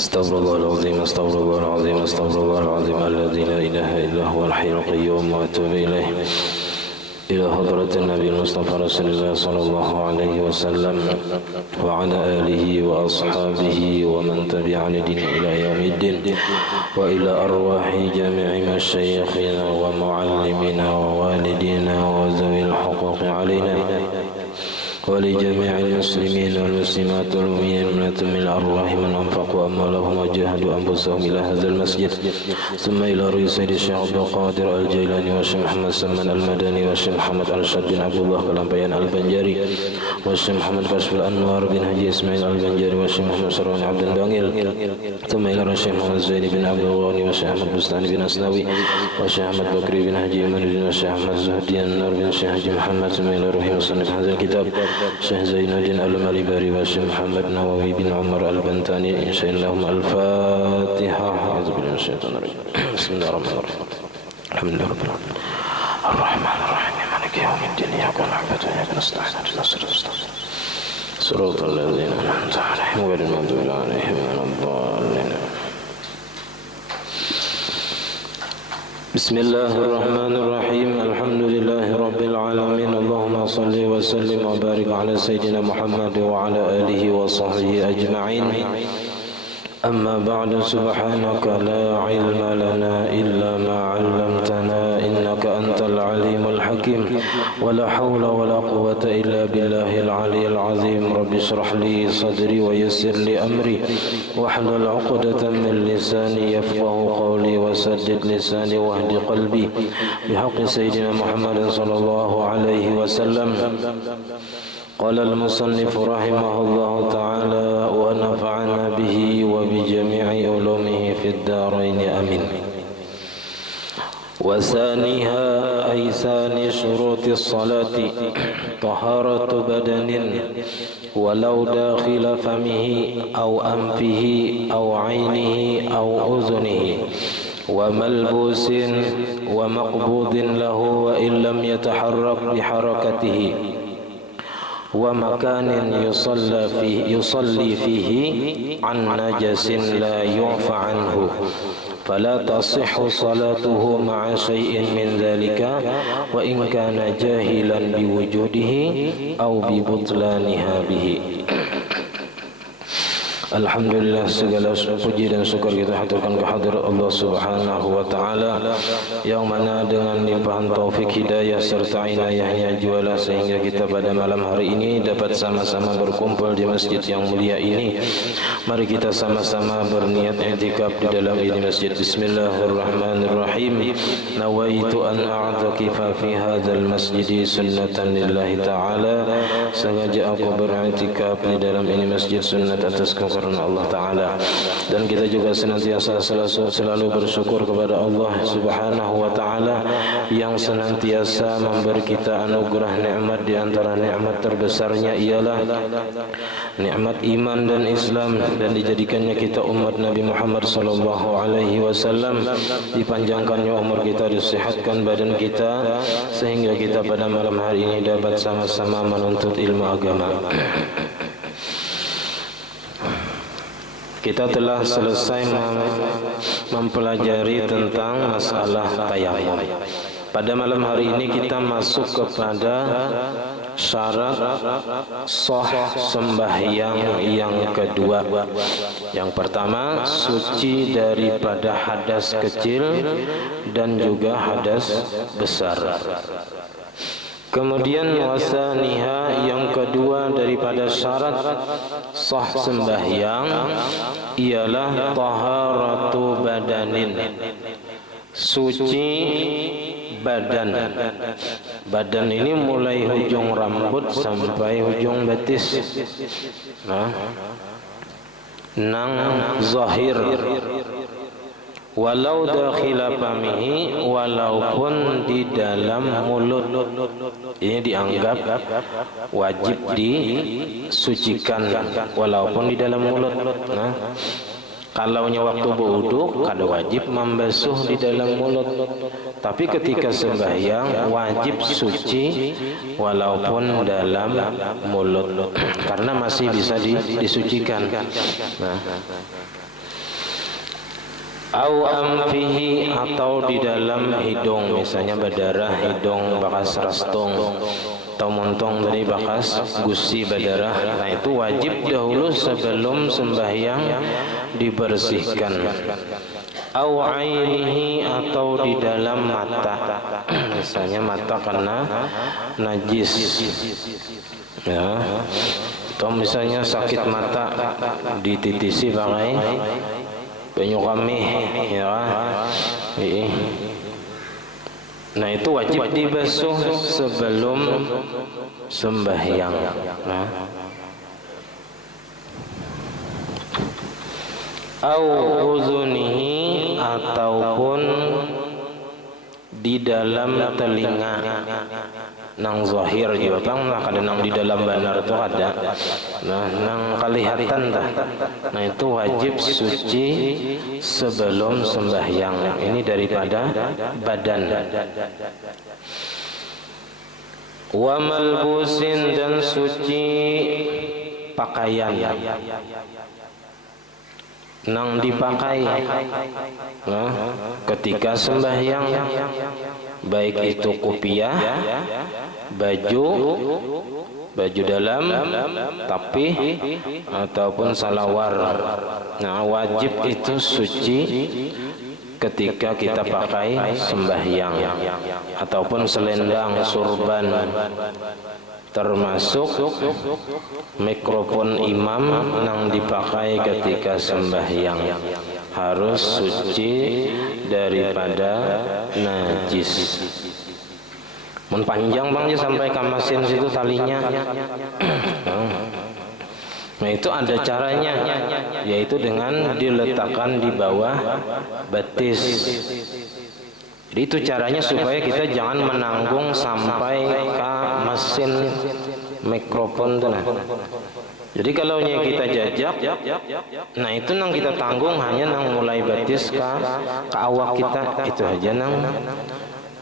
استغفر الله العظيم استغفر الله العظيم استغفر الله العظيم الذي لا إله إلا هو الحي القيوم وأتوب إليه إلى حضرة النبي المصطفى رسول الله صلى الله عليه وسلم وعلى آله وأصحابه ومن تبع لدين إلى يوم الدين وإلى أرواح جميع مشايخنا ومعلمنا ووالدينا وذوي الحقوق علينا ولجميع المسلمين والمسلمات والمؤمنين من الأرواح من أنفقوا أموالهم وجاهدوا أنفسهم إلى هذا المسجد ثم إلى رئيس سيد الشيخ عبد القادر الجيلاني والشيخ محمد سلمان المدني والشيخ محمد الرشاد بن عبد الله كلامبيان البنجاري والشيخ محمد كشف الأنوار بن حجي إسماعيل البنجاري والشيخ محمد سروان عبد الدانيل ثم إلى الشيخ محمد زيد بن عبد الغني والشيخ أحمد بستاني بن أسناوي والشيخ أحمد بكري بن حجي من الدين والشيخ أحمد زهدي النور بن الشيخ حجي محمد ثم إلى روح مصنف هذا الكتاب شيخ زين الدين المالباري والشيخ محمد نووي بن عمر البنتاني إن شاء الله الفاتحة. أعوذ بالله من الشيطان الرجيم. بسم الله الرحمن الرحيم. الحمد لله رب العالمين الرحمن الرحيم مالك يوم الدين إياك نعبد وإياك نستعين اهدنا الصراط المستقيم صراط الذين أنعمت عليهم غير المغضوب عليهم ولا الضالين. بسم الله الرحمن الرحيم الحمد لله رب العالمين اللهم صل وسلم وبارك على سيدنا محمد وعلى آله وصحبه أجمعين. أما بعد سبحانك لا علم لنا إلا ما علمتنا إنك أنت العليم الحكيم ولا حول ولا قوة إلا بالله العلي العظيم. رب اشرح لي صدري ويسر لي أمري واحلل عقدة من لساني يفقه قولي وسدد لساني واهد قلبي بحق سيدنا محمد صلى الله عليه وسلم. قال المصنف رحمه الله تعالى ونفعنا به وبجميع علومه في الدارين آمين. وثانيها أي ثاني شروط الصلاة طهارة بدن ولو داخل فمه أو أنفه أو عينه أو أذنه وملبوس ومقبوض له وإن لم يتحرك بحركته ومكان يصلي فيه عن نجس لا يعفى عنه فلا تصح صلاته مع شيء من ذلك وإن كان جاهلا بوجوده أو ببطلانها به. Alhamdulillah, segala puji dan syukur kita haturkan kehadirat Allah Subhanahu wa taala yang mana dengan limpahan taufik hidayah serta inayahnya jualah sehingga kita pada malam hari ini dapat sama-sama berkumpul di masjid yang mulia ini. Mari kita sama-sama berniat i'tikaf di dalam ini masjid. Bismillahirrahmanirrahim. Nawaitu an a'takifa fi hadzal masjid sunnatan lillahi ta'ala. Sengaja aku beriktikaf di dalam ini masjid sunnat atas karena Allah Ta'ala. Dan kita juga senantiasa selalu bersyukur kepada Allah Subhanahu wa Ta'ala yang senantiasa memberi kita anugerah nikmat. Di antara nikmat terbesarnya ialah nikmat iman dan Islam, dan dijadikannya kita umat Nabi Muhammad sallallahu alaihi wasallam, dipanjangkannya umur kita, disehatkan badan kita sehingga kita pada malam hari ini dapat sama-sama menuntut ilmu agama. Kita telah selesai mempelajari tentang masalah tayamum. Pada malam hari ini kita masuk kepada syarat sah sembahyang yang kedua. Yang pertama, suci daripada hadas kecil dan juga hadas besar. Kemudian wasaniha, yang kedua daripada syarat sah sembahyang ialah taharatu badanin, suci badan. Badan ini mulai hujung rambut sampai hujung betis. Nang zahir. Walau dakhila famihi, walaupun di dalam mulut. Ini dianggap wajib disucikan walaupun di dalam mulut. Kalaunya waktu berwudu kada wajib membasuh di dalam mulut. Tapi ketika sembahyang wajib suci walaupun dalam mulut, karena masih bisa disucikan. au amfihi, atau di dalam hidung, misalnya berdarah hidung bekas rastung atau montong dari bekas gusi berdarah. Nah itu wajib dahulu sebelum sembahyang dibersihkan. Au ainihi, atau di dalam mata, misalnya mata kena najis, ya, atau misalnya sakit mata dititisi pakai banyu kami, ya. Nah itu wajib dibasuh sebelum sembahyang. Nah, au uzunihi, ataupun di dalam telinga, nang zahir juga bang, nah kada nang di dalam benar itu ada, nah nang kelihatan dah. Nah itu wajib suci sebelum sembahyang. Ini daripada badan. Wa malbusin, dan suci pakaian nang dipakai ketika sembahyang, baik itu kupiah, baju dalam, tapih, ataupun salawar. Nah wajib itu suci ketika kita pakai sembahyang, ataupun selendang, surban, termasuk mikrofon imam yang dipakai ketika sembahyang harus suci daripada najis. Panjang bang sampai kamasin situ talinya. Nah itu ada caranya, yaitu dengan diletakkan di bawah betis. Jadi itu caranya supaya kita jangan menanggung sampai ke mesin mikrofon tuh. Nah. Jadi kalau kita jajak, nah itu nang kita tanggung hanya nang mulai betis ke awak kita, itu aja nang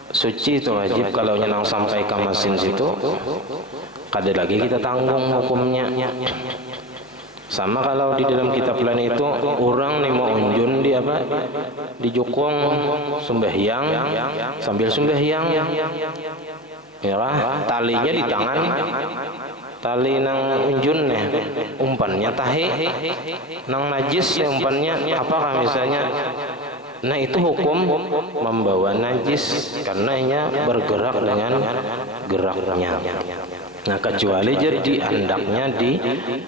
suci, itu wajib. Kalau nang sampai ke mesin situ, kada lagi kita tanggung hukumnya. Sama kalau di dalam kitab lain itu orang nih mau unjun di apa, di jukung sembahyang, sambil sembahyang, ya lah, talinya di tangan, tali nang unjun nih, umpannya tahe, nang najis umpannya apakah misalnya. Nah itu hukum membawa najis karena ia bergerak dengan geraknya. Nah kecuali jadi andaknya di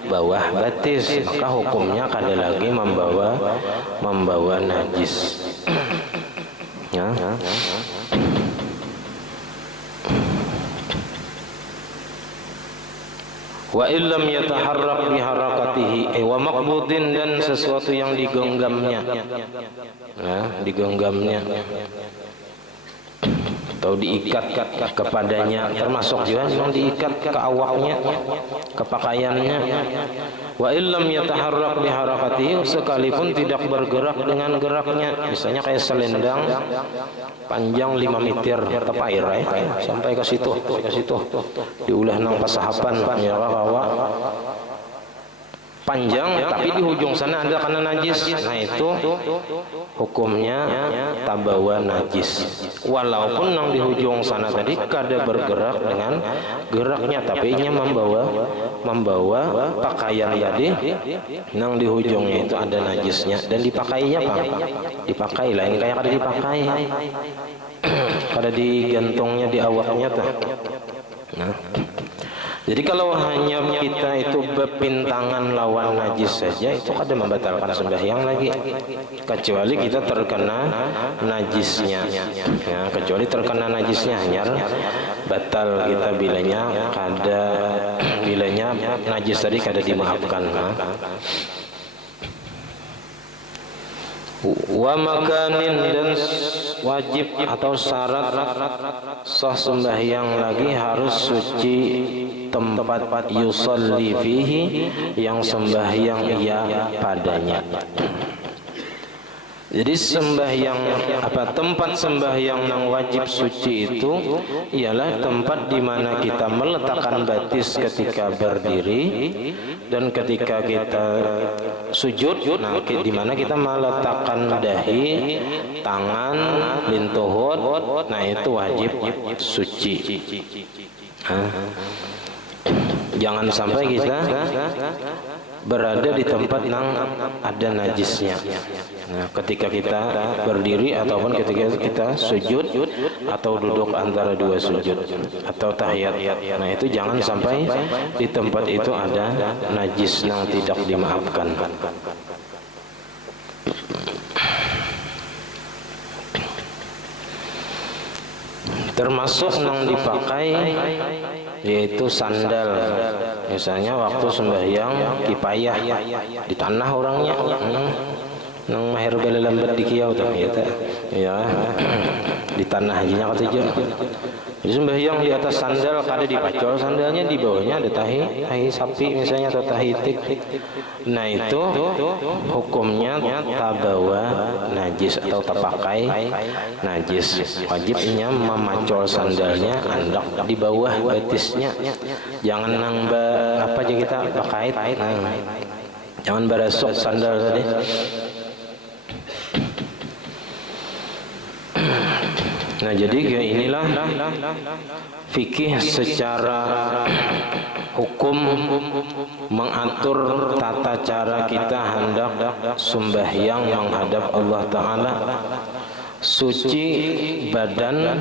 bawah batis, maka hukumnya kada lagi membawa najis. Ya. Wa illam yataharrak biharakatihi wa maqbudin, dan sesuatu yang digenggamnya, digenggamnya atau diikat kepadanya, termasuk juga yang diikat ke awaknya, ke pakaiannya. Wa illam yataharrak biharakatihi, sekalipun tidak bergerak dengan geraknya, misalnya kayak selendang panjang 5 meter tepair sampai ke situ diulah nang pasahapan, ya kawa panjang, tapi di ujung sana ada karena najis. Nah itu hukumnya tabawa najis, walaupun nang di ujung sana tadi kada bergerak dengan geraknya, tapi nya membawa pakaian tadi nang di ujungnya itu ada najisnya, dan dipakainya apa? Dipakai lain kayak kada dipakai, kada digantungnya di awaknya tuh. Nah. Jadi kalau hanya kita itu berpintangan lawan najis saja, itu kada membatalkan sembahyang lagi, kecuali kita terkena najisnya. Ya, kecuali terkena najisnya hanya batal kita bilanya najis tadi kada dimaafkan. Wa makanin, dan wajib atau syarat sah sembahyang lagi harus suci tempat yusalli fihi, yang sembahyang ia padanya. Jadi sembahyang tempat sembahyang yang wajib suci itu ialah tempat di mana kita meletakkan batis ketika berdiri dan ketika kita sujud. Nah, di mana kita meletakkan dahi, tangan, lintuhut. Nah, itu wajib suci. Jangan sampai kita berada di tempat yang ada najisnya. Nah, ketika kita berdiri ataupun ketika kita sujud atau duduk antara dua sujud atau tahiyat. Nah, itu jangan sampai di tempat itu ada najis yang tidak dimaafkan. Termasuk yang dipakai yaitu sandal. Misalnya waktu sembahyang kipayah di tanah orangnya nang mahir bela lambat di kiau tuh ya di tanah aja kata jo. Jadi sembahyang di atas sandal, kada dipacol sandalnya, di bawahnya ada tahi sapi misalnya atau tahi itik. Nah, itu hukumnya tabawa najis atau tapakai najis. Wajibnya memacol sandalnya andak di bawah batisnya. Jangan nang apa aja kita pakai. Jangan barasuk sandal tadi. Nah, jadi inilah fikih secara hukum mengatur tata cara kita hendak sembahyang menghadap Allah Ta'ala. Suci badan,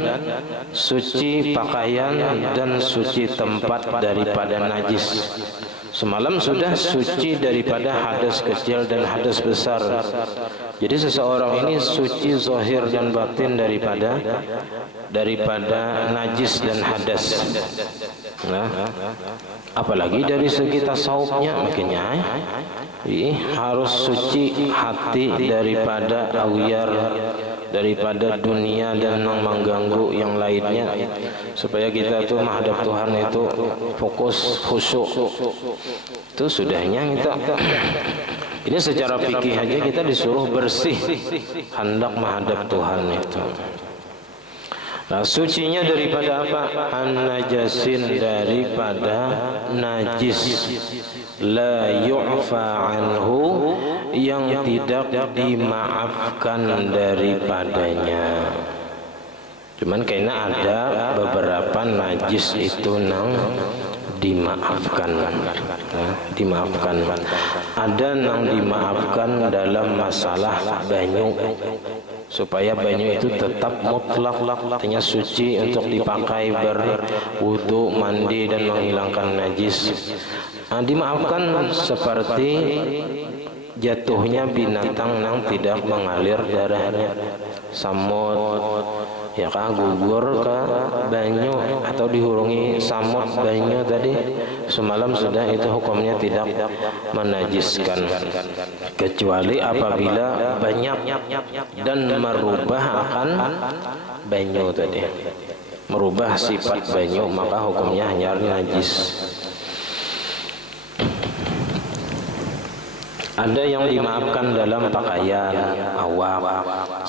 suci pakaian, dan suci tempat daripada najis. Semalam sudah suci daripada hadas kecil dan hadas besar. Jadi seseorang ini suci zahir dan batin daripada najis dan hadas. Nah, apalagi dari segi tasawufnya, makanya harus suci hati daripada awyar, daripada dunia dan mengganggu yang lainnya, supaya kita tuh menghadap Tuhan itu fokus, khusyuk. Itu sudahnya kita. Ini secara fikih aja kita disuruh bersih hendak menghadap Tuhan itu. Nah, sucinya daripada apa? An-najasin, daripada najis. La yu'fa anhu, yang tidak dimaafkan daripadanya. Cuman kayaknya ada beberapa najis itu nang dimaafkan. Dimaafkan. Ada yang dimaafkan dalam masalah banyu, supaya banyu itu tetap mutlak, artinya suci untuk dipakai berwudu, mandi dan menghilangkan najis. Dimaafkan seperti jatuhnya binatang yang tidak mengalir darahnya, samut, ya kah, gugur ke banyu atau dihurungi samut banyu tadi. Semalam sudah itu hukumnya tidak menajiskan, kecuali apabila banyak dan merubah akan banyu tadi, merubah sifat banyu, maka hukumnya hanya najis. Ada yang dimaafkan dalam pakaian awam,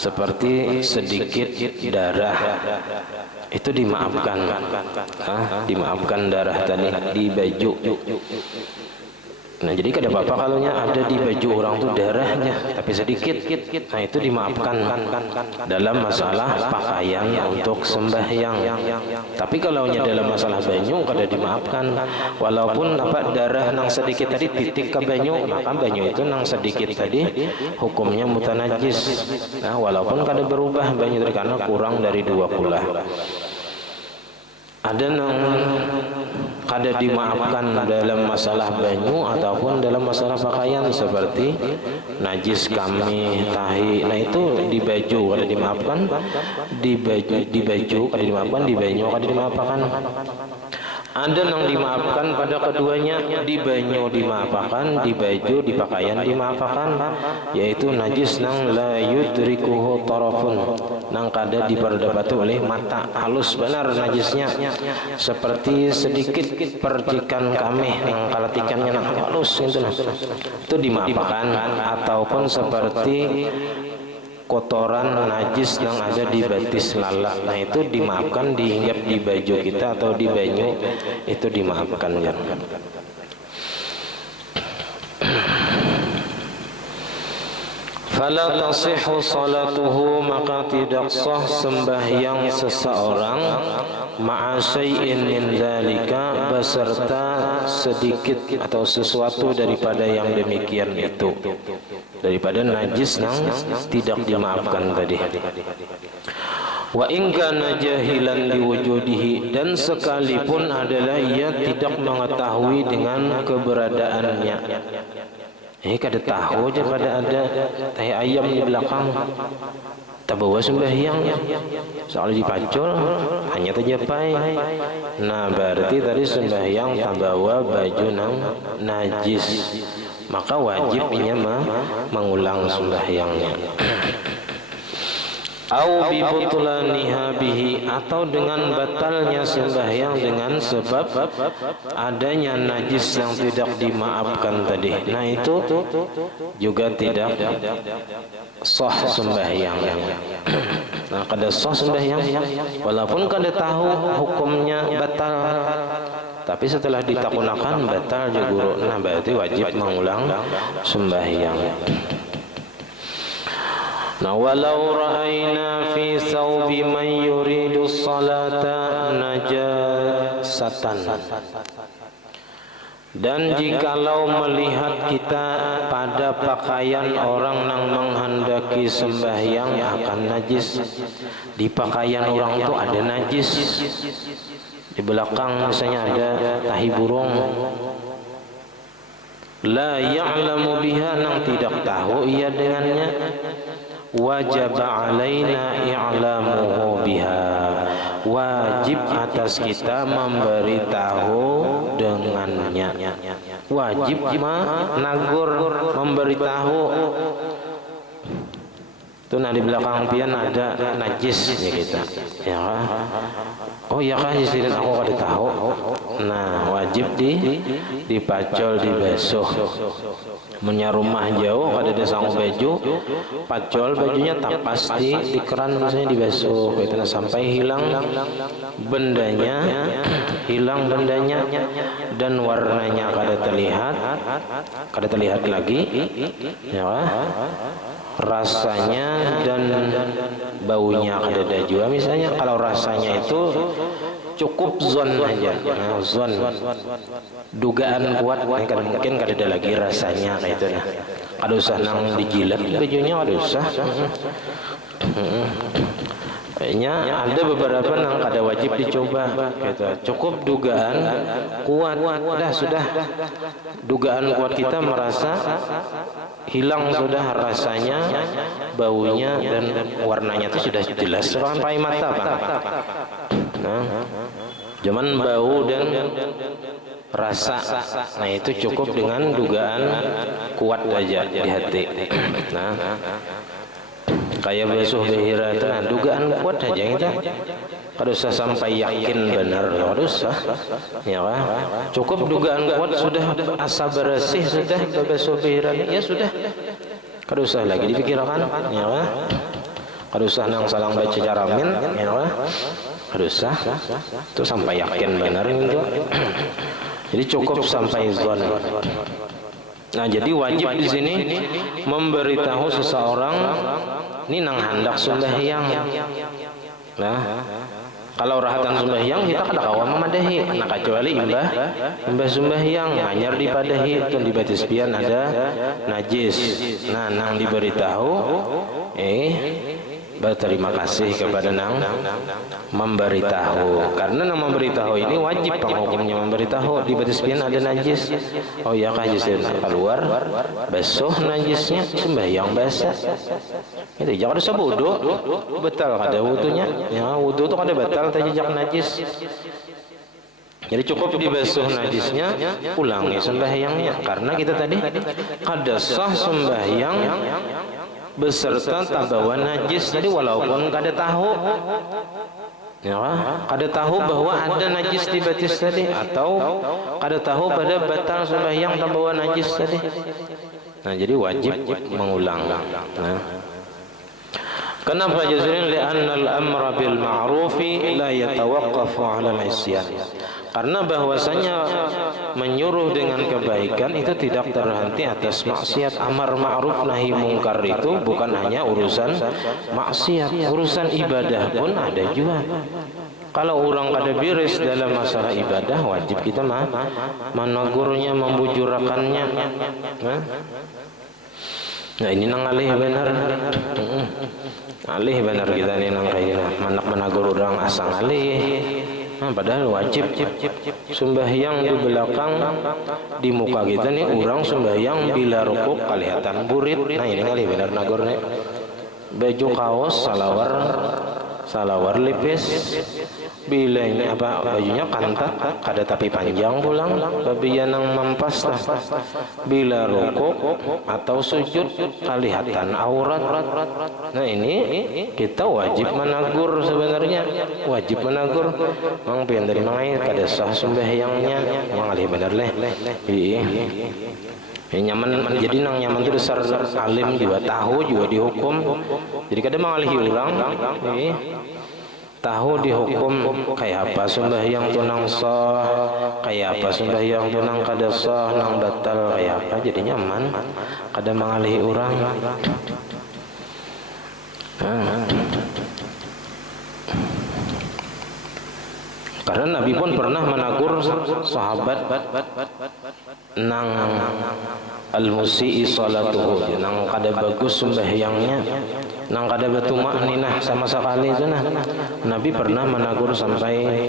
seperti sedikit darah, itu dimaafkan. Dimaafkan darah tadi di baju. Nah, jadi kada apa-apa kalau ada di baju orang tuh darahnya, tapi sedikit. Nah, itu dimaafkan dalam masalah pakaian untuk sembahyang. Tapi kalau dalam masalah banyu kada dimaafkan. Walaupun darah nang sedikit tadi titik ke banyu, maka banyu itu nang sedikit tadi hukumnya mutanajis. Nah, walaupun kada berubah banyu tadi karena kurang dari 2 kula. Ada yang kada dimaafkan dalam masalah banyu ataupun dalam masalah pakaian, seperti najis kami, tahi. Nah, itu di baju kada dimaafkan, di baju kada dimaafkan, di banyu kada dimaafkan. Ada yang dimaafkan pada keduanya, di banyu dimaafkan, di baju, di pakaian dimaafkan, yaitu najis nang la yudrikuhu tarafun, nang kada diperdapati oleh mata, halus benar najisnya, seperti sedikit percikan kameh nang kalatikannya nang halus itu dimaafkan. Ataupun seperti kotoran najis yang ada di batis lala. Nah itu dimaafkan, dihinggap di baju kita atau di banyu, itu dimaafkan ya. Fala tasihhu salatuhu, maka tidak sah sembahyang seseorang ma'a syai'in min dzalika, beserta sedikit atau sesuatu daripada yang demikian itu, daripada najis yang tidak dimaafkan tadi. Wa in kana jahilan liwujudihi, dan sekalipun adalah ia tidak mengetahui dengan keberadaannya. Kada tahu aja pada ada tahi ayam di belakang, tak bawa sembahyang, soalnya dipacul hanya terjapai. Nah berarti tadi sembahyang tak bawa baju nang najis, maka wajib inya mengulang sembahyangnya. Au bi butlaniha bihi, atau dengan batalnya sembahyang dengan sebab adanya najis yang tidak dimaafkan tadi. Nah itu juga tidak sah sembahyang. Nah kada sah sembahyang walaupun kada tahu hukumnya batal, tapi setelah ditakunakan batal juga. Nah berarti wajib mengulang sembahyang. Nah walau ra'ayna fi thawbi man yuridu salata najasatan, dan jikalau melihat kita pada pakaian orang yang menghendaki sembahyang akan najis, di pakaian orang itu ada najis, di belakang misalnya ada tahi burung, la ya'lamu biha, nang tidak tahu ia dengannya, wajib alaina i'lamuhu biha, wajib atas kita memberitahu dengannya, wajib menagur, memberitahu. Itu nah di belakang pian ada najis ya kita, ya kan? Oh ya kan, istilah aku kada tahu. Nah wajib dipacol, dibasuh. Punya rumah jauh kada ada sanggup baju, pacol bajunya tak pasti di keran misalnya dibasuh itu sampai hilang bendanya, dan warnanya kada terlihat lagi, ya rasanya dan baunya kada ada juga. Misalnya kalau rasanya itu cukup zon aja, nah, zon dugaan kuat, mungkin kada ada lagi rasanya kayak itu. Nah kada usah nang dijilat bajunya, kada usah. Kayaknya ada beberapa yang kada wajib dicoba gitu. Cukup dugaan kuat, sudah dugaan kuat kita merasa hilang sudah rasanya, baunya dan warnanya itu sudah jelas sampai mata Bang. Nah, cuman bau dan rasa, nah itu cukup dengan dugaan kuat aja di hati. Nah kayak basuh behira itu, nah dugaan kuat aja kita, kada usah sampai yakin benar, kada usah, ya kan? Cukup dugaan kuat sudah, asa bersih sudah basuh behira, ya sudah, kada usah lagi dipikirkan, ya kan? Kada usah nang salang baca jaramin, ya kan? Kada usah, itu sampai yakin benar itu. Jadi cukup sampai zon. Nah jadi wajib di sini memberitahu seseorang ini nang hendak sembahyang. Nah kalau rahatan sembahyang kita kada kawa memadahi, nah kecuali imbah sembahyang anyar dipadahi itu di batis pian ada najis. Nah nang diberitahu berterima kasih kepada nang memberitahu, karena nang memberitahu ini wajib penghukumnya memberitahu di batis pian ada najis. Oh ya kah najis keluar, basuh najisnya, sembahyang basah. Itu jangan usah wudu, batal kada wudunya. Ya wudu itu kada batal tajak najis. Jadi cukup dibasuh najisnya, ulangi sembahyangnya, karena kita tadi kada sah sembahyang beserta tabawa najis. Jadi walaupun kada tahu, ya kada tahu bahwa ada najis di batis tadi, atau kada tahu pada batal sembahyang tabawa najis tadi. Nah jadi wajib mengulang. Nah Kenapa jazrin? Li'anna al-amra bil ma'rufi la yatawaqqafu 'ala al-isyan. Karena bahwasanya menyuruh dengan kebaikan itu tidak terhenti atas maksiat. Amar ma'ruf nahi mungkar itu bukan hanya urusan maksiat, urusan ibadah pun ada juga. Kalau orang kada biris dalam masalah ibadah, wajib kita menegurnya, membujurakannya. Nah ini nang alih benar, alih benar kita nih nang kayak manak menagur orang asang alih. Nah, padahal wajib sembahyang di belakang, di muka kita nih orang sembahyang bila rukuk kelihatan burit. Nah ini alih benar nagur nih. Baju kaos salawar lipis, bila ini apa bajunya kantat kada tapi panjang pulang, babian yang mampas lah. Bila rukuk atau sujud kelihatan aurat. Nah ini kita wajib menagur sebenarnya, wajib menagur. Mang pian dari mangai kada sah sembahyangnya, mang alih benar leh. Nyaman jadi nang nyaman itu dasar alim juga tahu juga dihukum. Jadi kadang mengalihi ulang tahu dihukum kayak apa sembahyang tunang sah, kayak apa sembahyang tunang kada sah, nang batal kayak apa, jadi nyaman kadang mengalihi orang. Karena Nabi pun pernah menagur sahabat nang al-musi'i salatuhu, nang kada bagus sembahyangnya, nang kada bertumakninah sama sekali itu nah. Nabi pernah menagur sampai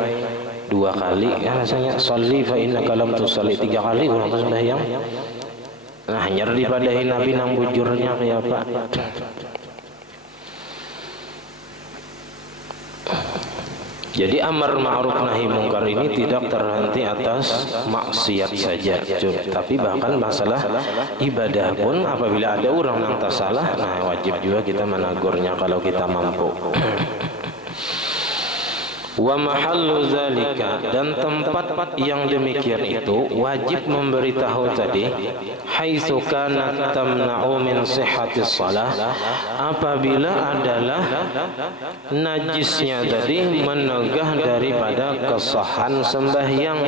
2 kali ya, rasanya sholli fa innaka lam tusalli, 3 kali orang sembahyang. Nah hanya dipadahi Nabi nang bujurnya kayak apa. Jadi amar ma'ruf nahi mungkar ini tidak terhenti atas maksiat saja, tapi bahkan masalah ibadah pun apabila ada orang yang tersalah, nah wajib juga kita menagurnya kalau kita mampu. Wa mahallu zalika, dan tempat yang demikian itu wajib memberitahu tadi, haitsu kanat tamna'u min sihhatis shalah, apabila adalah najisnya tadi menegah daripada kesahan sembahyang,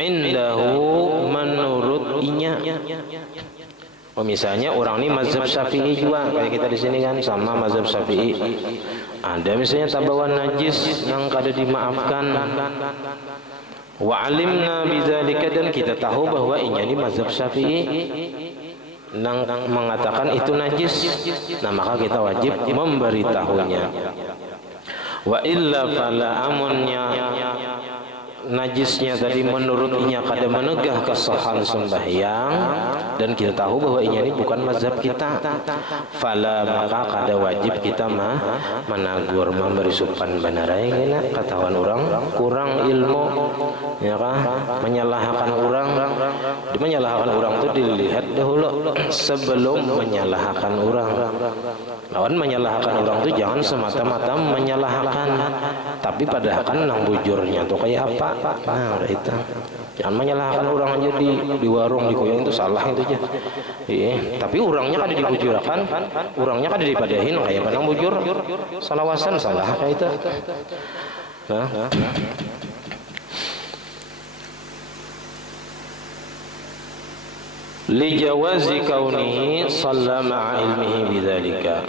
indahu menurut inya. Oh, misalnya orang ini mazhab Syafi'i juga kayak kita di sini kan sama mazhab Syafi'i. Ada misalnya tabawan najis yang kada dimaafkan. Wa alimna bidzalika, dan kita tahu bahwa ini mazhab Syafi'i yang mengatakan itu najis. Nah, maka kita wajib memberitahunya. Wa illa fala amunnya najisnya tadi menurutnya kada menegah kesahan sembahyang, dan kita tahu bahwa ini bukan mazhab kita, fala maka kada wajib kita menagur, memberi supan benarai kena katawan orang kurang ilmu ya kah, menyalahkan orang. Menyalahkan orang itu dilihat dahulu sebelum menyalahkan orang. Lawan menyalahkan orang itu jangan semata-mata menyalahkan, tapi padahal kan nang bujurnya tuh kayak apa. Nah udah itu, jangan menyalahkan orang aja di warung di koyong itu salah itu aja. Tapi orangnya kada dibujurakan, orangnya kada dipadahin kayak nang bujur salawasan salah kayak itu. Nah. Li jawazi kaunihi shalla ma'a ilmihi bidzalika,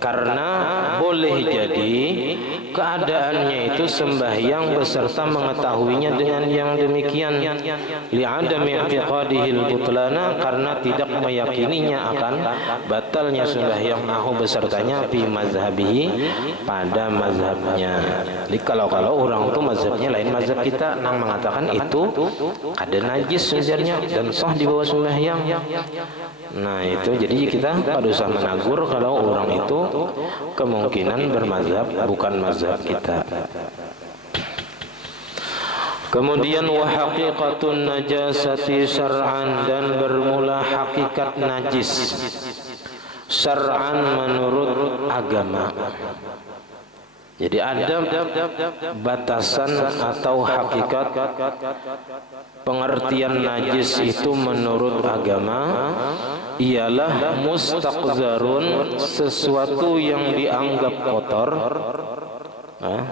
karena boleh jadi keadaannya itu sembahyang beserta mengetahuinya dengan yang demikian, li'adami i'tiqadihil butlana, karena tidak meyakininya akan batalnya sembahyang mahu besertanya fi mazhabihi, pada mazhabnya. Jadi kalau orang itu mazhabnya lain mazhab kita nang mengatakan itu ada najis sebenarnya dan sah di bawah sembahyang. Nah itu jadi kita pada usah menagur kalau orang itu kemungkinan bermazhab bukan mazhab kita. Kemudian wa haqiqatun najasati syar'an, dan bermula hakikat najis syar'an menurut agama. Jadi ada batasan atau hakikat pengertian najis itu menurut agama ialah mustaqzarun, sesuatu yang dianggap kotor,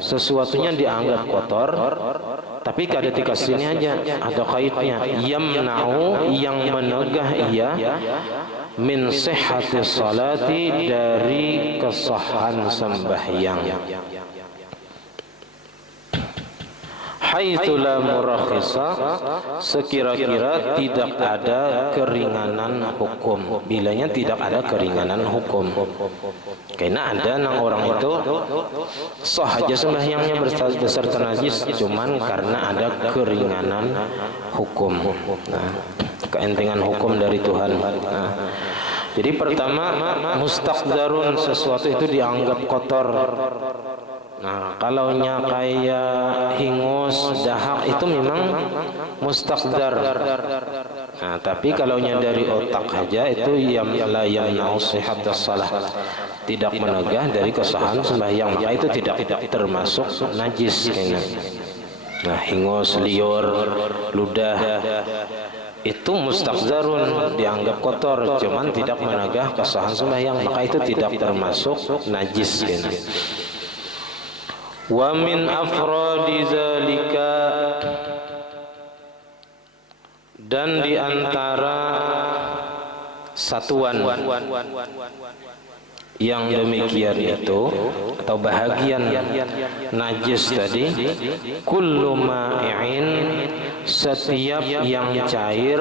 sesuatunya dianggap kotor, tapi ketika sini aja ada kaitnya, yamna'u, yang menegah ia, min sihhati salati, dari kesahan sembahyang, haitsu la murakhisa, sekira-kira tidak ada keringanan hukum. Bilanya tidak ada keringanan hukum, karena ada nang orang itu sah aja sembahyangnya beserta najis, cuman karena ada keringanan hukum. Nah, keentengan hukum dari Tuhan. Nah, jadi pertama, mustaqdarun, sesuatu itu dianggap kotor. Nah, kalaunya kayak hingus, dahak, itu memang mustaqdar. Nah, tapi kalaunya dari otak aja, itu la yamna'u sihhatas shalah, tidak menegah dari kesahan sembahyang, ya itu tidak termasuk najis. Nah, hingus, liur, ludah, itu mustaqdarun, dianggap kotor, cuman tidak menegah kesahan sembahyang, maka itu tidak termasuk najis. Wa min afradi zalika, dan di antara satuan yang demikian itu atau bahagian najis tadi, kullu ma'i'in, setiap yang cair,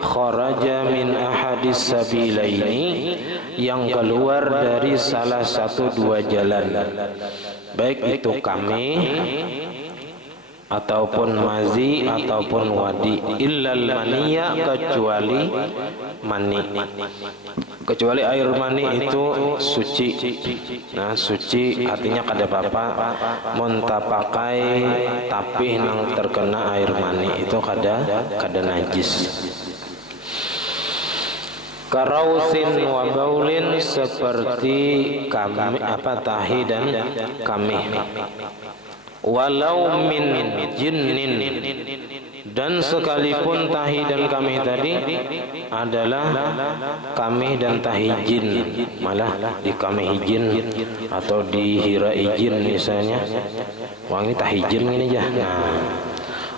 kharaja min ahadis sabilaini, yang keluar dari salah satu dua jalan, baik itu kami ataupun mazi ataupun wadi, illal maniya, kecuali mani. Kecuali air mani itu suci. Nah, suci artinya kada apa-apa monta pakai, tapi nang terkena air mani itu kada najis. Karausin wa baulin, seperti kami tahi dan kamih. Walau min jinnin, dan sekalipun tahi dan kamih tadi adalah kamih dan tahi jin, malah di kamih jin atau di hira jin misalnya, wah ini tahi jin ini aja. Nah,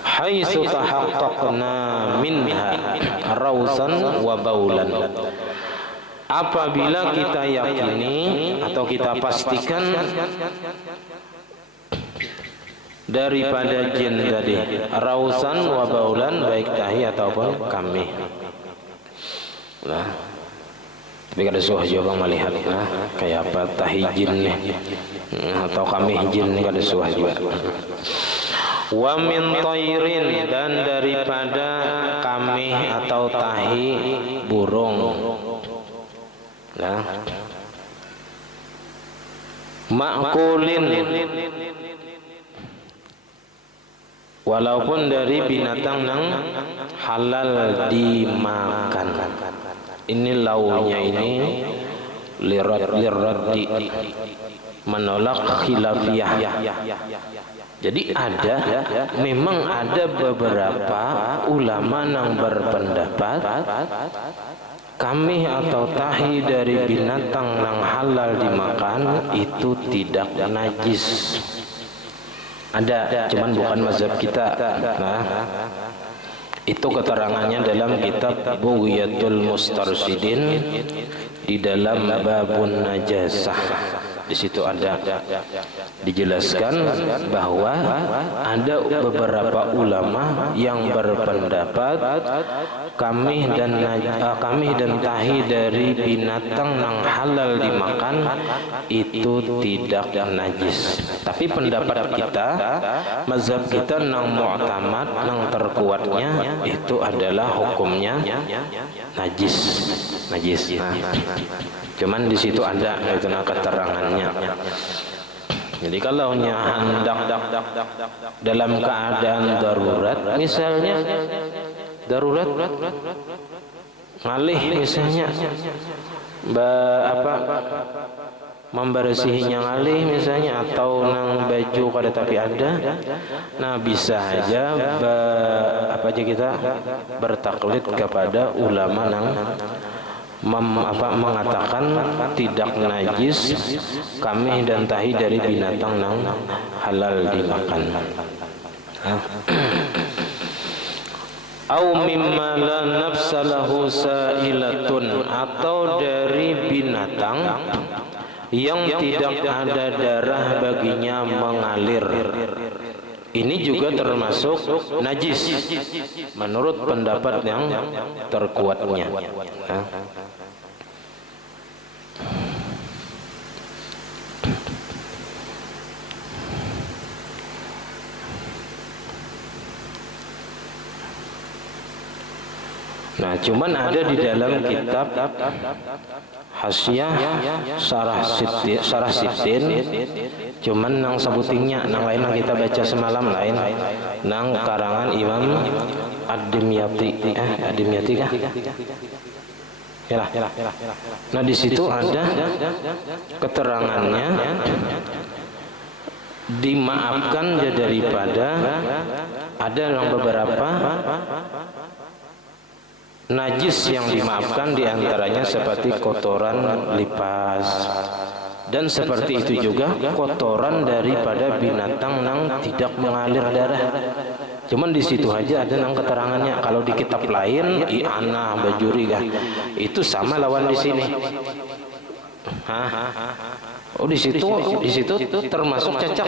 haitsu tahaqqaqna minha rausan wa baulan, apabila kita yakini atau kita pastikan daripada jin tadi, rausan wa baulan, baik tahi ataupun kamih. Nah, tapi kada suah juga melihat kayak apa tahi jin nih atau kamih jin nih, kada suah juga. Wa min tayrin, dan daripada kamih atau tahi burung. Nah, ma'kulin, walaupun dari binatang yang halal dimakan. Ini launya ini liraddi, menolak khilafiyah. Jadi memang ada beberapa ulama yang berpendapat kamih atau tahi dari binatang yang halal dimakan itu tidak najis. Ada, cuman bukan mazhab kita. Nah, itu keterangannya dalam kitab Bughyatul Mustarsyidin di dalam babun najasah. Di situ ada dijelaskan bahwa ada beberapa ulama yang berpendapat kamih dan tahi dari binatang yang halal dimakan itu tidak najis. Tapi pendapat kita, mazhab kita yang mu'tamad, yang terkuatnya itu adalah hukumnya najis. Nah, cuman di situ ada itu keterangannya. Jadi kalau hendak dalam keadaan darurat, misalnya darurat ngalih misalnya membersihinya ngalih misalnya, atau nang baju kada tapi ada, nah bisa aja apa aja kita bertaklid kepada ulama nang mengatakan tidak najis kami dan tahi dari binatang nang halal dimakan. Au mimma la nafsa lahu sa'ilatun, atau dari binatang yang tidak ada darah baginya mengalir. Ini juga termasuk najis menurut pendapat yang terkuatnya. Nah, cuman ada di dalam kitab Hasyiah Syarah Sittin, cuman nang sebutingnya, nang lain yang kita baca semalam lain, nang karangan Imam Ad-Dimyati, Ad-Dimyati kah? Yalah. Nah, di situ ada keterangannya dimaafkan daripada ada yang beberapa najis yang dimaafkan, diantaranya seperti kotoran lipas, dan seperti itu juga kotoran daripada binatang yang tidak mengalir darah. Cuman di situ aja ada nang keterangannya. Kalau di kitab lain, i'anah, bajuri kah, itu sama lawan di sini. Oh, di situ termasuk cacak.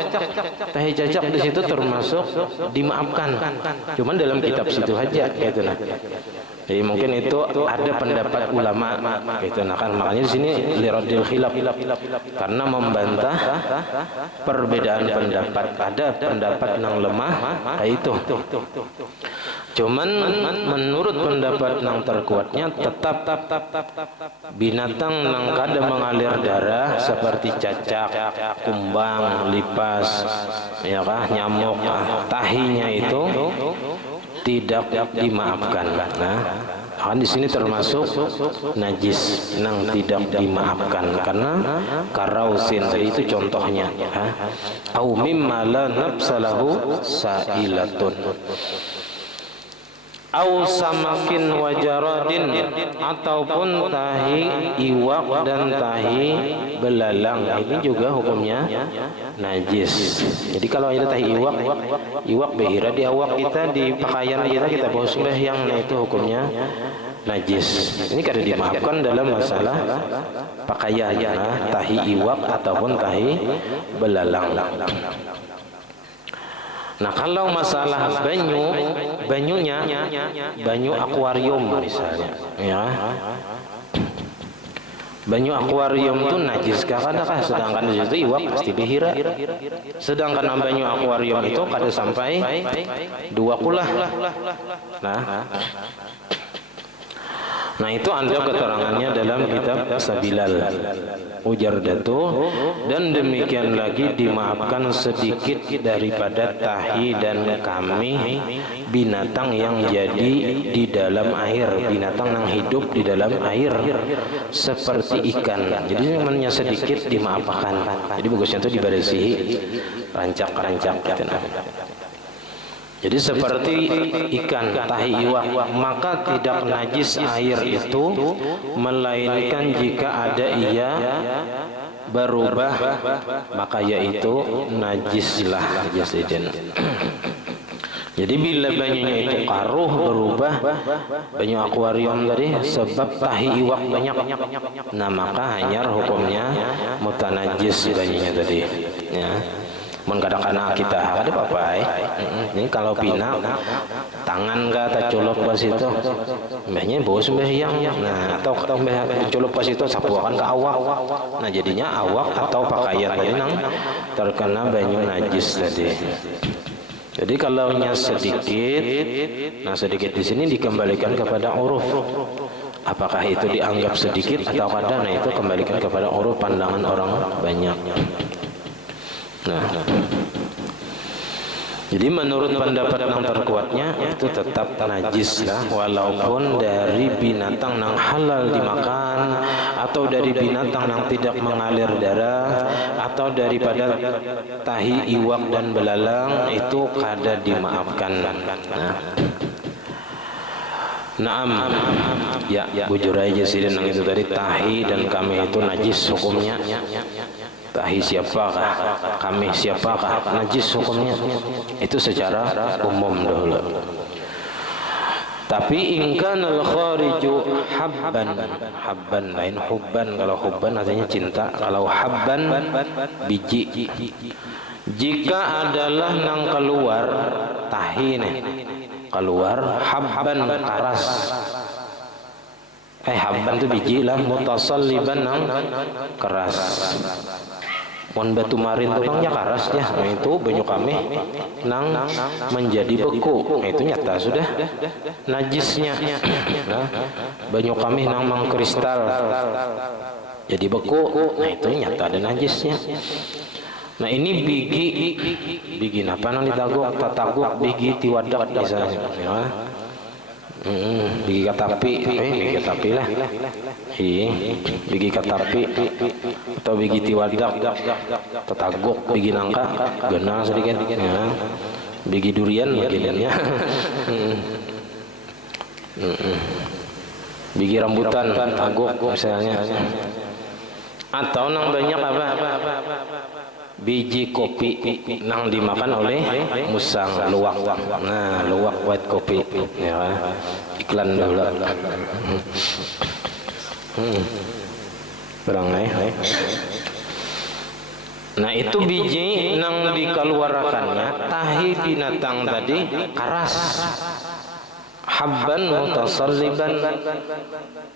Tahi cacak di situ termasuk dimaafkan. Cuman dalam kitab situ aja gitu nah. Jadi mungkin itu ada pendapat ulama gitu nah kan, makanya di sini liradil khilaf, karena membantah perbedaan pendapat. Ada pendapat yang lemah itu. Cuman menurut pendapat yang terkuatnya tetap binatang yang kada mengalir darah seperti cacak, kumbang, lipas, ya kah, nyamuk, tahinya itu tidak dimaafkan. Nah, kan di sini termasuk najis yang tidak dimaafkan karena karausin, itu contohnya. Au mimma la nafsalahu sa'ilatun. Au samakin wajaradin, ataupun tahi iwak dan tahi belalang, ini juga hukumnya najis. Jadi kalau ada tahi iwak behira di awak kita, di pakaian kita bawa sembahyang, nah itu hukumnya najis. Ini kada dimaafkan dalam masalah pakaian, tahi iwak ataupun tahi belalang. Nah, kalau masalah banyunya banyu akuarium misalnya, ya. Banyu akuarium itu najis kadakah? Sedangkan di situ iwak pasti behira. Sedangkan banyu akuarium itu kada sampai 2 kulah. Nah, itu ada keterangannya dalam kitab Sabilal ujar Datu, dan demikian lagi dimaafkan sedikit daripada tahi dan kami binatang yang jadi di dalam air, binatang yang hidup di dalam air seperti ikan. Jadi namanya sedikit dimaafkan. Jadi bagusnya itu dibersihi rancak-rancak gitu. Jadi seperti ikan, tahi iwak, maka tidak najis air itu, melainkan jika ada ia berubah, maka yaitu najislah jasidin. Jadi bila banyunya itu karuh, berubah, banyu akuarium tadi sebab tahi iwak banyak, nah maka hanyar hukumnya mutanajis banyunya tadi, ya. Kadang-kadang kita ada apa-apa ini kalau pina tangan kata culup pas itu mbahnya bawa sembahyang, nah atau culup pas itu sapuakan ke awak, nah jadinya awak atau pakaian yang terkena banyu najis tadi. Jadi kalau nya sedikit, nah sedikit di sini dikembalikan kepada uruf. Apakah itu dianggap sedikit atau kada? Nah itu kembalikan kepada uruf pandangan orang banyak. Nah, Jadi menurut pendapat yang terkuatnya itu tetap najis lah, walaupun dari binatang yang halal dimakan, atau dari binatang yang tidak mengalir darah, atau daripada tahi iwak dan belalang, itu kada dimaafkan. Naam, ya bujur aja sih dan itu tadi tahi dan kami itu najis hukumnya. Tahi siapakah, kami siapakah, najis hukumnya. Itu secara umum dahulu. Tapi ingkan al-khariju habban lain hubban. Kalau hubban artinya cinta, kalau habban biji. Jika adalah nang keluar tahi nih, keluar habban karas. Habban itu biji lah, mutasalliban nang keras. Mon batu marin itu kan karas ya, nah itu banyak kami nang menjadi beku, nah itu nyata sudah najisnya. Nah, banyak kami nang mengkristal jadi beku, nah itu nyata ada najisnya. Nah ini bigi apa nang ditaguk, tataguk bigi tiwadak misalnya. Ya. Bigi katapi, bigi katapi lah, bigi katapi atau bigi tiwadak, tetaguk, bigi nangka, genang sedikit, ya. Bigi durian bagiannya, bigi rambutan, taguk misalnya, atau nang banyak apa? Biji kopi nang dimakan oleh musang, luwak. Nah, luwak white kopi, ya. Iklan dulu. Berangai. Nah, itu biji nang dikeluarkannya tahi binatang tadi karas. Habban mutasalliban,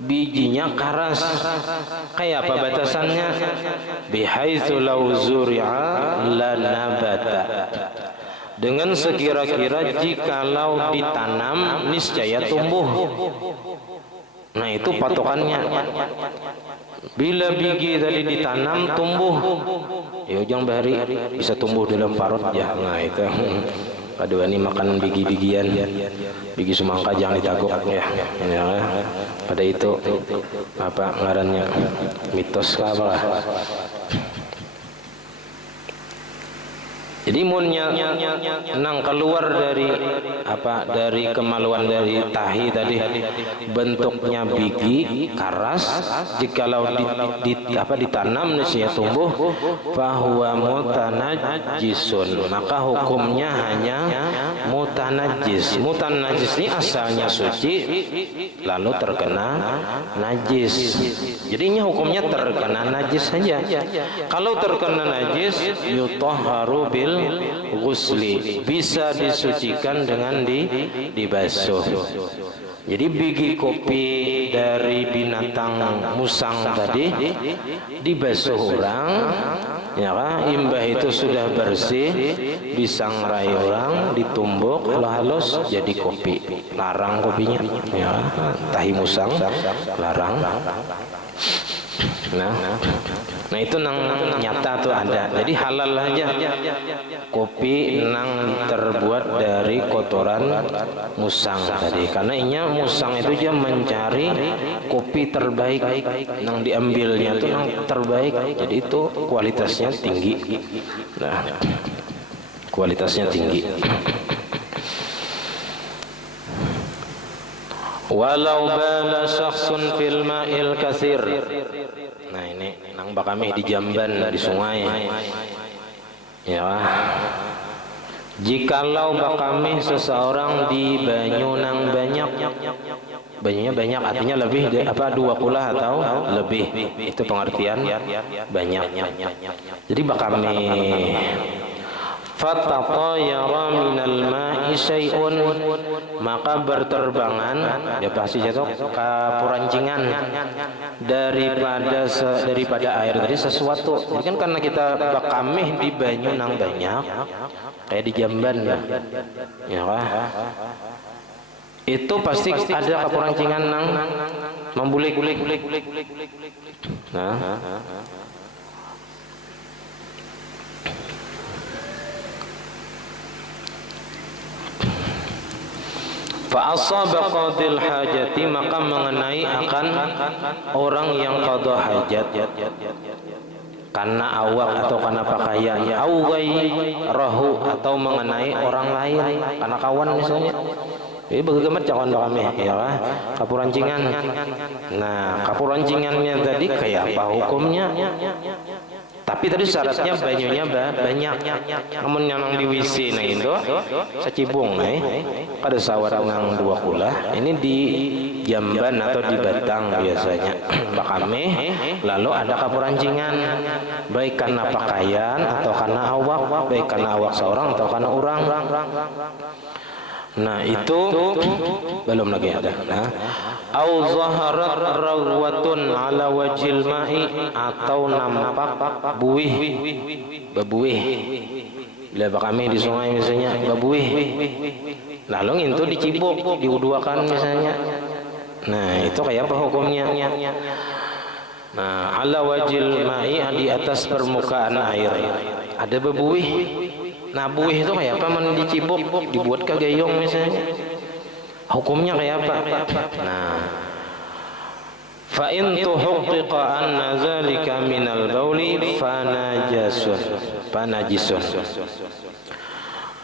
bijinya karas. Kayak apa batasannya? Bihaitsu law zuri'a la nabata, dengan sekira-kira jikalau ditanam niscaya tumbuh. Nah itu patokannya. Bila biji tadi ditanam tumbuh, ya ujang bahari bisa tumbuh dalam parut ya. Nah itu Aduh ini makan bigi-bigian, bigi semangka jangan ditaguk ya. Pada itu apa ngarannya, mitos kah apa? Jadi munnya nang keluar dari apa, dari kemaluan dari tahi tadi bentuknya bigi karas, jikalau ditanam niscaya tumbuh, fahuwa mutanajjisun, maka hukumnya hanya mutanajjis. Mutanajjis ini asalnya suci lalu terkena najis, jadinya hukumnya terkena najis saja. Kalau terkena najis yutahharu bil ghusli, bisa disucikan dengan dibasuh. Jadi biji kopi dari binatang musang tadi dibasuh orang, ya kan? Imbah itu sudah bersih, disangrai orang, ditumbuk halus jadi kopi. Larang kopinya, ya. Tahi musang larang. Nah itu nang nyata tuh ada. Jadi halal aja kopi nang terbuat dari kotoran musang tadi, karena inya musang itu dia mencari kopi terbaik, nang diambilnya tuh nang terbaik, jadi itu kualitasnya tinggi. Nah kualitasnya tinggi. Walau bala syakhsun fil ma'il katsir. Nah ini nang bakami di jamban di sungai. Ya. Jikalau bakami seseorang di banyu nang banyak. Banyunya banyak artinya lebih apa 20 atau lebih. Itu pengertian banyak. Jadi bakami fatatayara minal ma'i syai'un, maka berterbangan ya pasti jatuh kapurancingan daripada air tadi sesuatu. Jadi kan karena kita bakamih di banyu nang banyak kayak di jamban ya kah? Itu pasti ada kapurancingan nang membulik. Nah Fa asaba qadil hajati, maka mengenai akan orang yang qada hajat karena awak atau karena pakaian, au ghairahu atau mengenai orang lain karena kawan misalnya. Ini bagaimana cawan kami ya kan? Kapurancingan. Nah, kapurancingannya tadi kayak apa hukumnya? Tapi tadi syaratnya banyunya banyak. Namun yang di WC nah itu sacibung pada sawat nang 2 kulah. Ini di Jamban atau di Batang biasanya bakame. Lalu ada kapurancingan, baik karena pakaian atau karena awak, baik karena awak seorang atau karena orang. Nah itu belum lagi ada. Au zaharat rawatun ala wajil ma'i, atau nampak buih, bebuih. Bila kami di sungai misalnya bebuih, lalu itu dicibuk, diuduakan misalnya. Nah itu kayak apa hukumnya? Nah ala wajil ma'i, di atas permukaan air ada bebuih. Nah buih itu kayak apa? Dicibuk, dibuat ke gayung misalnya. Hukumnya kayak apa? Nah, fa in tuhaqqiqa anna zalika minal bauli fanajisun.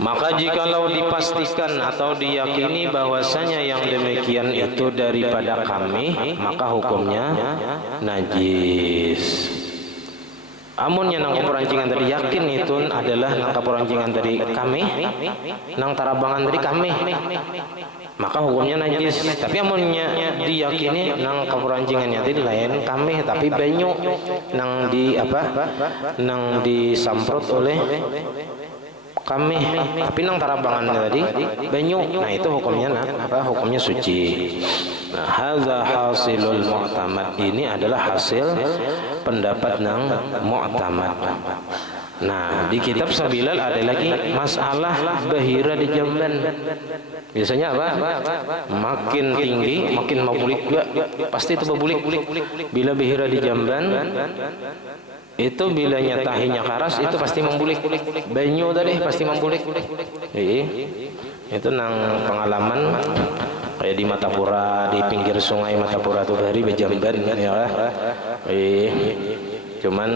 Maka jikalau dipastikan atau diyakini bahwasanya yang demikian itu daripada kami, maka hukumnya najis. Amunnya nang kapurancingan tadi yakin itu adalah nang kapurancingan dari kami, nang tarabangan dari kami, maka hukumnya najis. Tapi amunnya diyakini nang kapurancingannya tadi lain kami, tapi banyu nang di apa? Nang disamprot oleh kami, tapi nang tarabangan tadi banyu. Nah itu hukumnya apa? Hukumnya suci. Nah, hadza hasilul mu'tamad, ini adalah hasil pendapat nang mu'tamad. Nah, di kitab Sabilal ada lagi masalah bahira di Jamban. Biasanya apa? Makin tinggi, makin mabulik juga. Pasti itu mabulik. Bila bahira di Jamban, itu bilanya tahinya karas, itu pasti membulik. Banyu tadi pasti membulik. Itu nang pengalaman kayak di Matapura, di pinggir sungai Matapura tuh dari Jamban ya. Cuman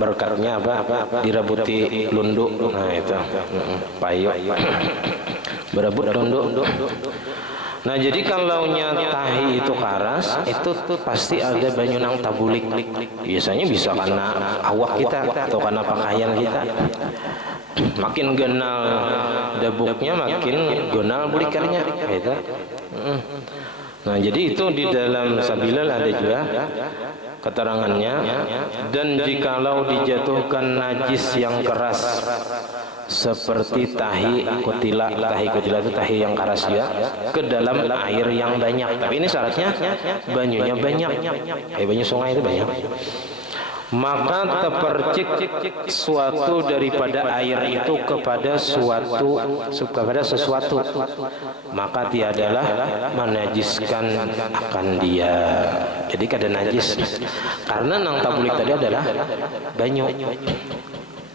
berkatnya apa? Dirabuti lunduk. Nah itu payung. Berebut lunduk. Nah jadi kalau tahi itu karas, itu pasti ada banyu nang tabulik. Biasanya bisa karena awak kita atau karena pakaian kita. Makin genal dabuknya, makin genal bulikannya gitu. Nah jadi itu di dalam Sabilal ada juga keterangannya. Dan jikalau dijatuhkan najis yang keras seperti tahi kutila itu tahi yang keras juga ke dalam air yang banyak, tapi ini syaratnya banyunya banyak, banyu sungai itu banyak. Maka terpercik suatu daripada air itu kepada sesuatu, maka tiadalah menajiskan akan dia. Jadi kada najis, karena nang tabulik tadi adalah banyu.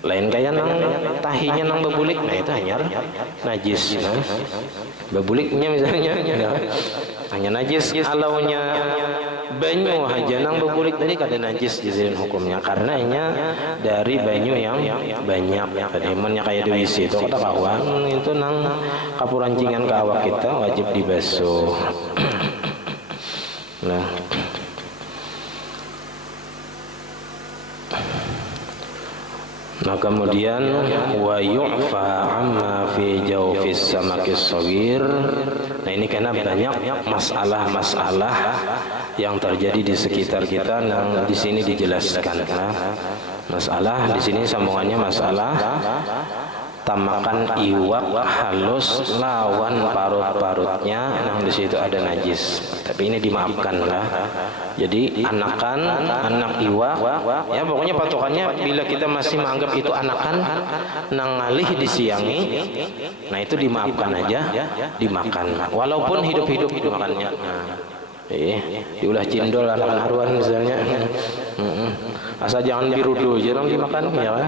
Lain kayak nang tahinya nang bebulik, nah itu hanya najis. Nah, bebuliknya misalnya hanya najis. Alaunya banyu aja nang bebulik tadi kada najis jadiin hukumnya, karena dari banyu yang banyak. Tadi mennya kayak di WC itu kata kawan, itu nang kapurancingan ke awak kita wajib dibasuh. Nah, kemudian wa yu'fa amma fi jawfis samakis shagir. Nah ini karena banyak masalah-masalah yang terjadi di sekitar kita yang di sini dijelaskan. Nah, masalah di sini sambungannya masalah tamakan iwak halus lawan parut-parutnya yang di situ ada najis. Tapi ini dimaafkan lah. Jadi anak iwak ya pokoknya patokannya bila kita masih menganggap itu anakan nang ngalih disiangi, nah itu dimaafkan aja, dimakan walaupun hidup-hidup dimakannya. Nah, Diulah cindol anakan haruan misalnya. Asal jangan biru dulu jangan dimakan ya kan.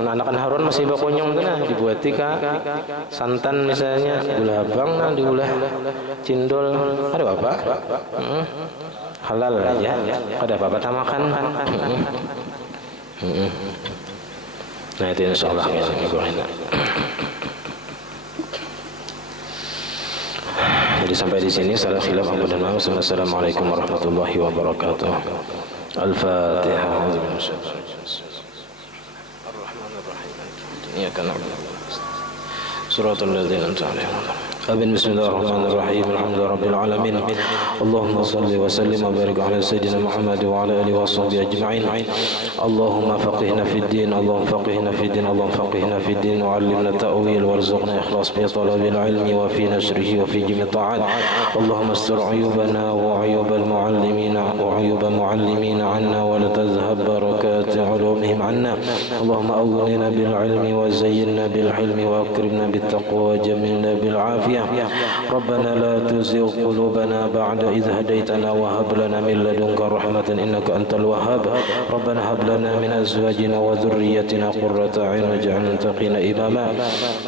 Anakan haruan masih bakonyong tuh nah dibuat tika santan misalnya gula abang nah diulah cindol ada apa? Halal aja. Ada apa tamakan? Nah itu insyaallah ya. Jadi sampai di sini salah khilaf Abu dan Maus. Assalamualaikum warahmatullahi wabarakatuh. Al-Fatihah. Iyyaka na'budu wa iyyaka nasta'in. Shiratal ladzina an'amta 'alaihim. آمين. بسم الله الرحمن الرحيم. الحمد لله رب العالمين. اللهم صل وسلم وبارك على سيدنا محمد وعلى آله وصحبه أجمعين. اللهم فقهنا في الدين. اللهم فقهنا في الدين. اللهم فقهنا في الدين وعلمنا التأويل وارزقنا إخلاص في طلب العلم وفي نشره وفي جميع الطاعات. اللهم استر عيوبنا وعيوب المعلمين عنا ولا تذهب بركات علومهم عنا. اللهم أغننا بالعلم وزينا بالحلم وأكرمنا بالتقوى وجملنا بالعافية. ربنا لا تزغ قلوبنا بعد إذ هديتنا وهب لنا من لدنك رحمة إنك أنت الوهاب. ربنا هب لنا من أزواجنا وذريتنا قرة أعين واجعلنا للمتقين إماما.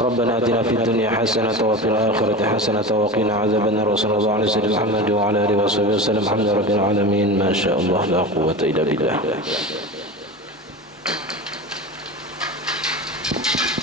ربنا آتنا في الدنيا حسنة وفي الآخرة حسنة وقنا عذاب النار. وصلى الله على سيدنا محمد وعلى آله وصحبه وسلم. الحمد لله رب العالمين. ما شاء الله لا قوة إلا بالله.